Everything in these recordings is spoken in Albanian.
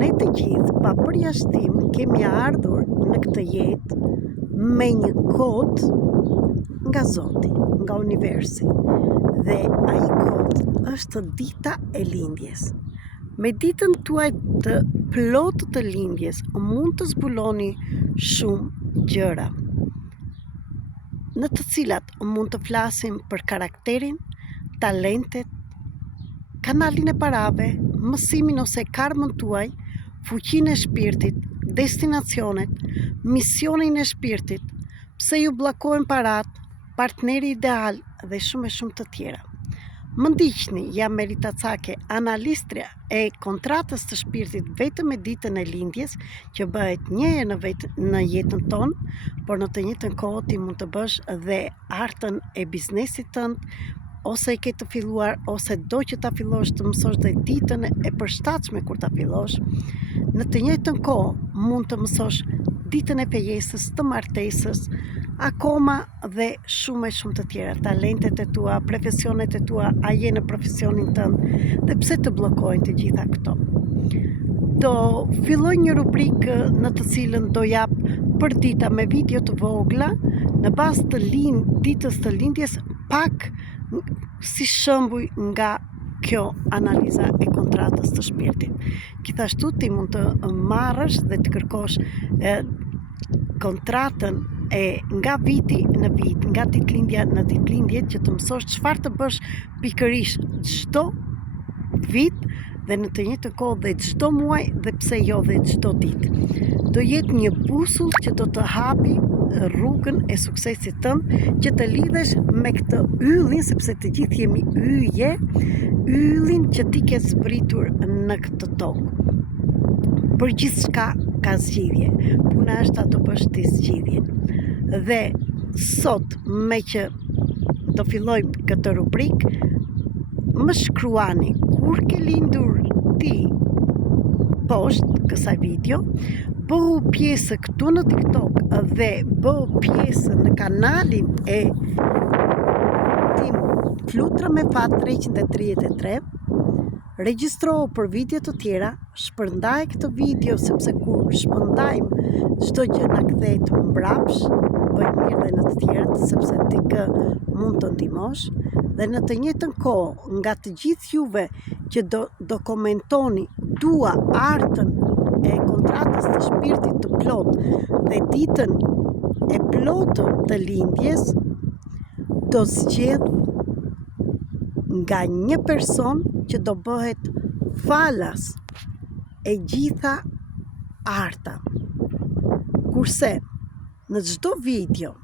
Ne të gjithë, pa përjashtim, kemi ardhur në këtë jetë me një kod nga Zoti, nga universi. Dhe ai kod është dita e lindjes. Me ditën tuaj të plotë të lindjes, mund të zbuloni shumë gjëra, në të cilat mund të flasim për karakterin, talentet, kanalin e parave, mësimin ose karmën tuaj, fuqinë e shpirtit, destinacionet, misionin e shpirtit, pse ju bllokojnë parat, partneri ideal dhe shumë të tjera. Më ndiqni, jam Merita Cake, analistria e kontratës të shpirtit vetëm me ditën e lindjes, që bëhet një herë në jetën tonë, por në të njëjtën kohë ti mund të bësh dhe artën e biznesit tënd, ose i ke të filluar, ose do që ta fillosh të mësosh dhe ditën e përshtatshme kur ta fillosh. Në të njëjtën kohë mund të mësosh ditën e fejesës, të martesës, akoma dhe shumë të tjera, talentet e tua, profesionet e tua, a je në profesionin tënd, dhe pse të bllokojnë të gjitha këto. Do filloj një rubrikë në të cilën do jap për dita me video të vogla, në bazë të ditës të lindjes, pak si shembuj nga kjo analiza e kontratës të shpirtit. Gjithashtu ti mund të marrësh dhe të kërkosh kontratën nga viti në vit, nga ditëlindja në ditëlindje, që të mësosh çfarë të bësh pikërisht çdo vit dhe në të njëjtën kohë dhe çdo muaj dhe pse jo dhe çdo ditë. Do jetë një busull që do të hapi rrugën e suksesit tënd, që të lidhesh me këtë yllin, sepse të gjithë jemi yje, yllin që ti ke zbritur në këtë tokë. Për gjithçka ka zgjidhje, puna është ato bësh ti zgjidhjen. Dhe sot, me që do fillojmë këtë rubrikë, më shkruani kur ke lindur ti poshtë kësaj video, bëhu pjesë këtu në TikTok dhe bëhu pjesë në kanalin e tim Flutra me Fat 333, regjistrohu për video të tjera, shpërndaj këtë video, sepse kur shpërndajmë çdo gjë na kthehet mbrapsh, bëjmë mirë dhe në të tjerët, sepse ti kë mund të ndihmosh, dhe në të njëjtën kohë, nga të gjithë juve që do komentoni, dua artën e kontratës të shpirtit të plot dhe ditën e plotë të lindjes, do zgjedh nga një person që do bëhet falas e gjitha arta. Kurse në çdo video,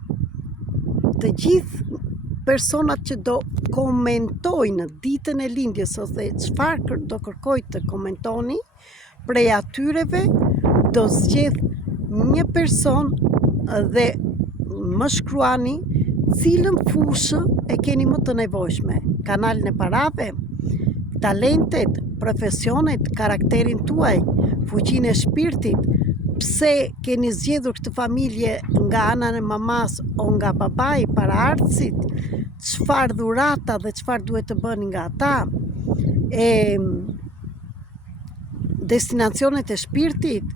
të gjithë personat që do komentojnë ditën e lindjes ose çfarë do kërkoj të komentoni, prej atyreve do zgjedh një person dhe më shkruani cilën fushë e keni më të nevojshme, kanalin e parave, talentet, profesionet, karakterin tuaj, fuqinë e shpirtit, pse keni zgjedhur këtë familje nga ana e mamas o nga babai, para artësit, çfarë dhurata dhe çfarë duhet të bëni nga ata, destinacionet e shpirtit,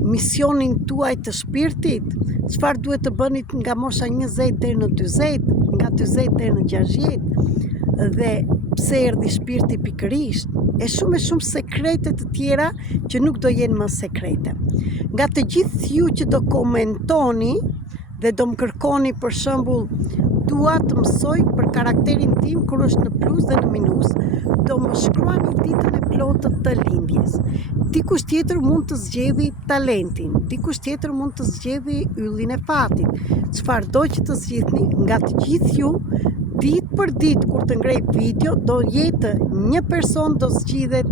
misionin tuaj të shpirtit, çfarë duhet të bëni nga mosha 20 deri në 40, nga 40 deri në 60, dhe pse erdhi shpirti pikërisht, e shumë sekrete të tjera që nuk do jenë më sekrete. Nga të gjithë ju që do komentoni dhe do më kërkoni, për shembull, dua të mësoj për karakterin tim kur është në plus dhe në minus, do më shkruani ditën e plotë të lindjes. Dikush tjetër mund të zgjedhë talentin, dikush tjetër mund të zgjedhë yllin e fatit. Çfarë do që të zgjidhni, nga të gjithë ju, ditë për ditë kur të ngrej video, do jetë një person do zgjidhet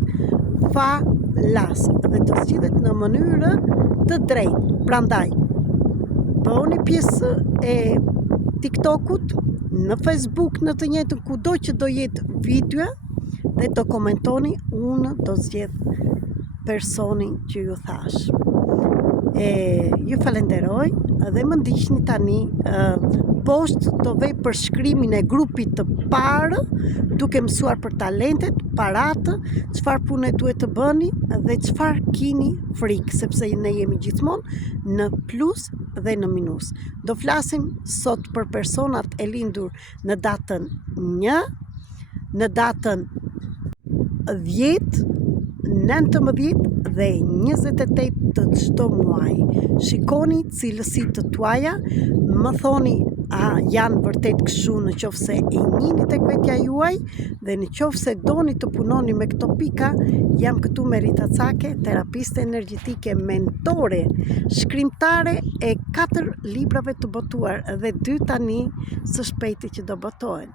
falas dhe do zgjidhet në mënyrë të drejtë. Prandaj, bëhuni pjesë e TikTokut, në Facebook, në të njëjtën kudo që do jetë video, dhe do komentoni, unë do zgjedh personin që ju thash. Ju falenderoj dhe më ndiqni tani poshtë do vej për shkrimin e grupit të parë, duke mësuar për talentet, paratë, çfarë pune duhet të bëni dhe çfarë kini frikë, sepse ne jemi gjithmonë në plus dhe në minus. Do flasim sot për personat e lindur në datën 1, në datën 10, 19 dhe 28 të çdo muaji. Shikoni cilësitë të tuaja, më thoni a janë vërtet kështu në qoftë se e njihni tek vetja juaj dhe në qoftë se doni të punoni me këto pika, jam këtu me Rita Cake, terapiste energjetike, mentore, shkrimtare e 4 librave të botuar dhe 2 tani së shpejti që do botohen.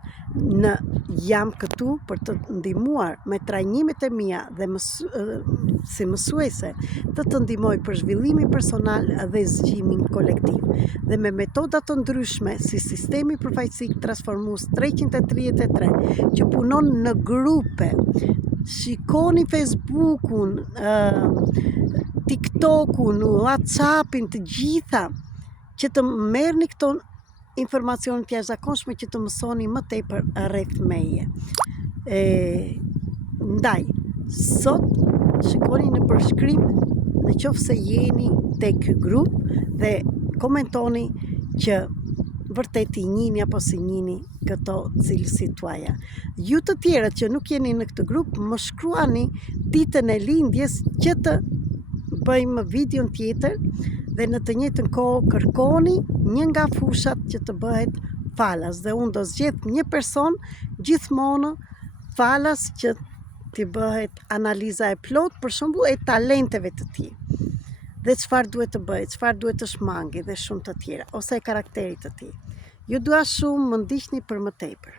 Jam këtu për të ndihmuar me trajnimet e mia dhe si mësuese të ndihmoj për zhvillimin personal dhe zgjimin kolektiv. Dhe me metoda të ndryshme si sistemi përfaqësik transformues 333 që punon në grupe. Shikoni Facebookun, TikTokun, WhatsAppin, të gjitha që të merrni këto informacione të jashtëzakonshme që të mësoni më tepër rreth meje. Ndaj, sot shikoni në përshkrim në qoftë se jeni tek ky grup dhe komentoni që vërtet i njihni apo si njihni këto cilësi tuaja. Ju të tjerët që nuk jeni në këtë grup, më shkruani ditën e lindjes që të bëjmë videon tjetër dhe në të njëjtën kohë kërkoni një nga fushat që të bëhet falas dhe unë do zgjedh një person gjithmonë falas që të bëhet analiza e plot, për shembull e talenteve të tij. Dhe çfarë duhet të bëjë, çfarë duhet të shmangi dhe shumë të tjera, ose e karakterit të tij. Ju dua shumë, më ndiqni për më tepër.